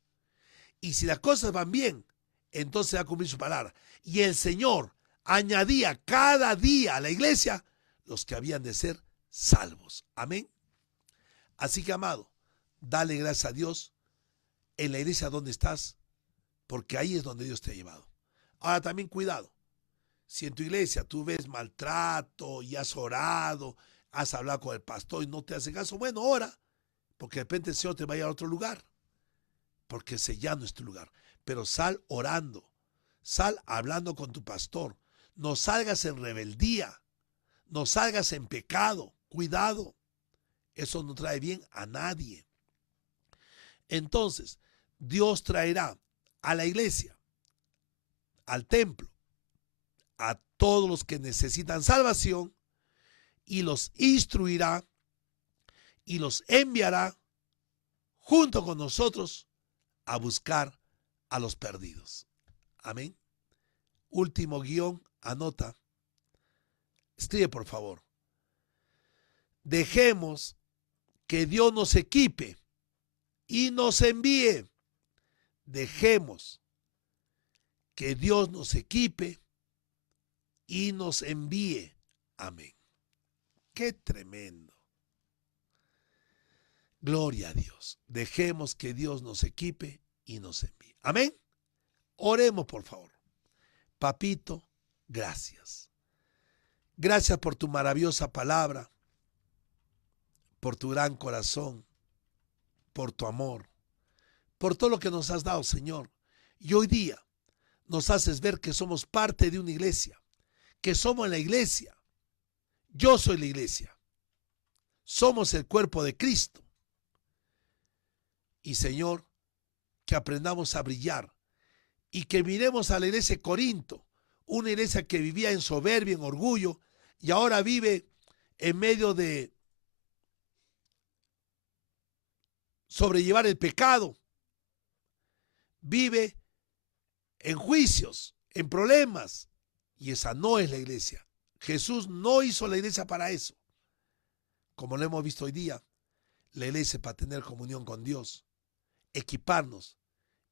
Y si las cosas van bien, entonces va a cumplir su palabra. Y el Señor añadía cada día a la iglesia los que habían de ser salvos. Amén. Así que, amado, dale gracias a Dios en la iglesia donde estás, porque ahí es donde Dios te ha llevado. Ahora también cuidado. Si en tu iglesia tú ves maltrato y has orado, has hablado con el pastor y no te hace caso, bueno, ora, porque de repente el Señor te va a ir a otro lugar, porque ese ya no es tu lugar. Pero sal orando, sal hablando con tu pastor. No salgas en rebeldía, no salgas en pecado. Cuidado, eso no trae bien a nadie. Entonces, Dios traerá a la iglesia, al templo, a todos los que necesitan salvación y los instruirá y los enviará junto con nosotros a buscar a los perdidos. Amén. Último guión, anota. Escribe, por favor. Dejemos que Dios nos equipe y nos envíe. Dejemos que Dios nos equipe y nos envíe. Amén. Qué tremendo. Gloria a Dios. Dejemos que Dios nos equipe y nos envíe. Amén. Oremos, por favor. Papito, gracias. Gracias por tu maravillosa palabra, por tu gran corazón, por tu amor, por todo lo que nos has dado, Señor. Y hoy día nos haces ver que somos parte de una iglesia, que somos la iglesia. Yo soy la iglesia. Somos el cuerpo de Cristo. Y, Señor, que aprendamos a brillar y que miremos a la iglesia de Corinto, una iglesia que vivía en soberbia, en orgullo, y ahora vive en medio de sobrellevar el pecado. Vive en juicios, en problemas, y esa no es la iglesia. Jesús no hizo la iglesia para eso. Como lo hemos visto hoy día, la iglesia es para tener comunión con Dios, equiparnos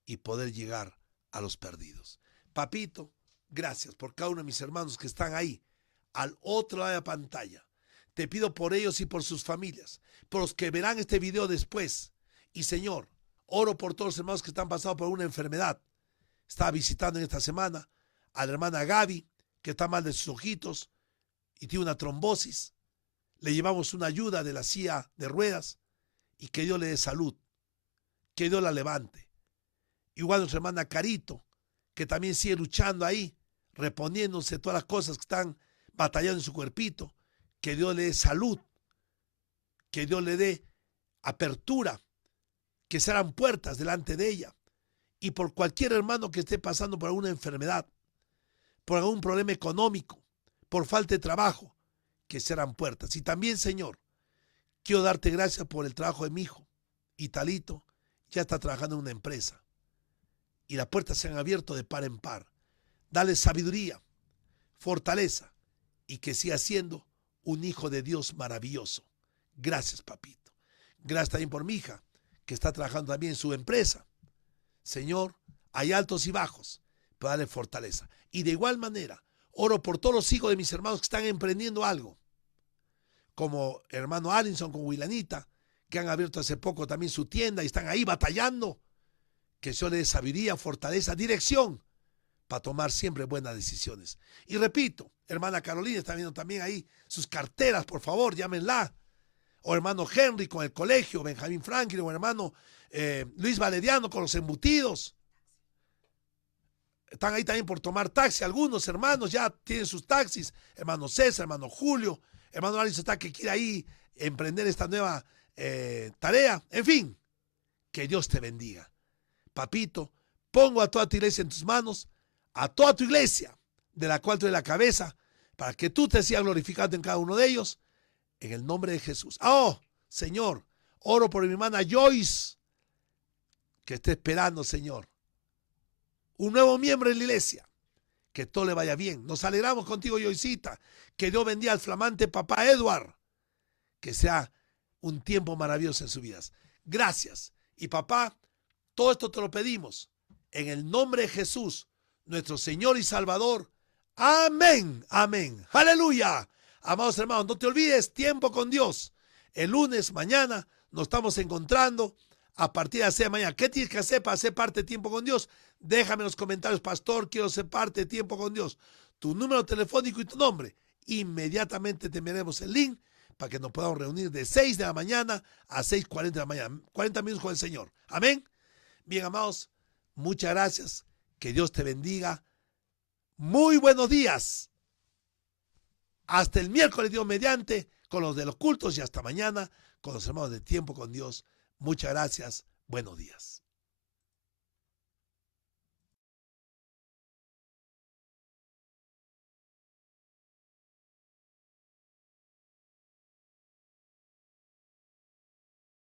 y poder llegar a los perdidos. Papito, gracias por cada uno de mis hermanos que están ahí, al otro lado de la pantalla. Te pido por ellos y por sus familias, por los que verán este video después. Y, Señor, oro por todos los hermanos que están pasando por una enfermedad. Estaba visitando en esta semana a la hermana Gaby, que está mal de sus ojitos y tiene una trombosis. Le llevamos una ayuda de la silla de ruedas y que Dios le dé salud, que Dios la levante. Igual nuestra hermana Carito, que también sigue luchando ahí, reponiéndose todas las cosas que están batallando en su cuerpito, que Dios le dé salud, que Dios le dé apertura, que serán puertas delante de ella. Y por cualquier hermano que esté pasando por alguna enfermedad, por algún problema económico, por falta de trabajo, que serán puertas. Y también, Señor, quiero darte gracias por el trabajo de mi hijo. Italito ya está trabajando en una empresa y las puertas se han abierto de par en par. Dale sabiduría, fortaleza y que siga siendo un hijo de Dios maravilloso. Gracias, papito. Gracias también por mi hija, que está trabajando también en su empresa. Señor, hay altos y bajos, pero dale fortaleza. Y de igual manera, oro por todos los hijos de mis hermanos que están emprendiendo algo, como hermano Alinson con Wilanita, que han abierto hace poco también su tienda y están ahí batallando. Que el Señor le dé sabiduría, fortaleza, dirección para tomar siempre buenas decisiones. Y repito, hermana Carolina está viendo también ahí sus carteras, por favor, llámenla. O hermano Henry con el colegio, Benjamín Franklin, o hermano Luis Valeriano con los embutidos. Están ahí también por tomar taxi. Algunos hermanos ya tienen sus taxis. Hermano César, hermano Julio, hermano Alice está que quiere ahí emprender esta nueva tarea. En fin, que Dios te bendiga. Papito, pongo a toda tu iglesia en tus manos, a toda tu iglesia, de la cual tú eres la cabeza, para que tú te sigas glorificando en cada uno de ellos, en el nombre de Jesús. Oh, Señor, oro por mi hermana Joyce, que esté esperando, Señor, un nuevo miembro en la iglesia, que todo le vaya bien. Nos alegramos contigo, Joycita, que Dios bendiga al flamante papá Edward, que sea un tiempo maravilloso en sus vidas. Gracias. Y papá, todo esto te lo pedimos en el nombre de Jesús, nuestro Señor y Salvador. Amén, amén. Aleluya. Amados hermanos, no te olvides, tiempo con Dios. El lunes, mañana, nos estamos encontrando a partir de las 6 de la mañana. ¿Qué tienes que hacer para ser parte de Tiempo con Dios? Déjame en los comentarios, pastor, quiero ser parte de Tiempo con Dios. Tu número telefónico y tu nombre. Inmediatamente te enviaremos el link para que nos podamos reunir de 6 de la mañana a 6:40 de la mañana. 40 minutos con el Señor. Amén. Bien, amados, muchas gracias. Que Dios te bendiga. Muy buenos días. Hasta el miércoles, Dios mediante, con los de los cultos, y hasta mañana con los hermanos de Tiempo con Dios. Muchas gracias. Buenos días.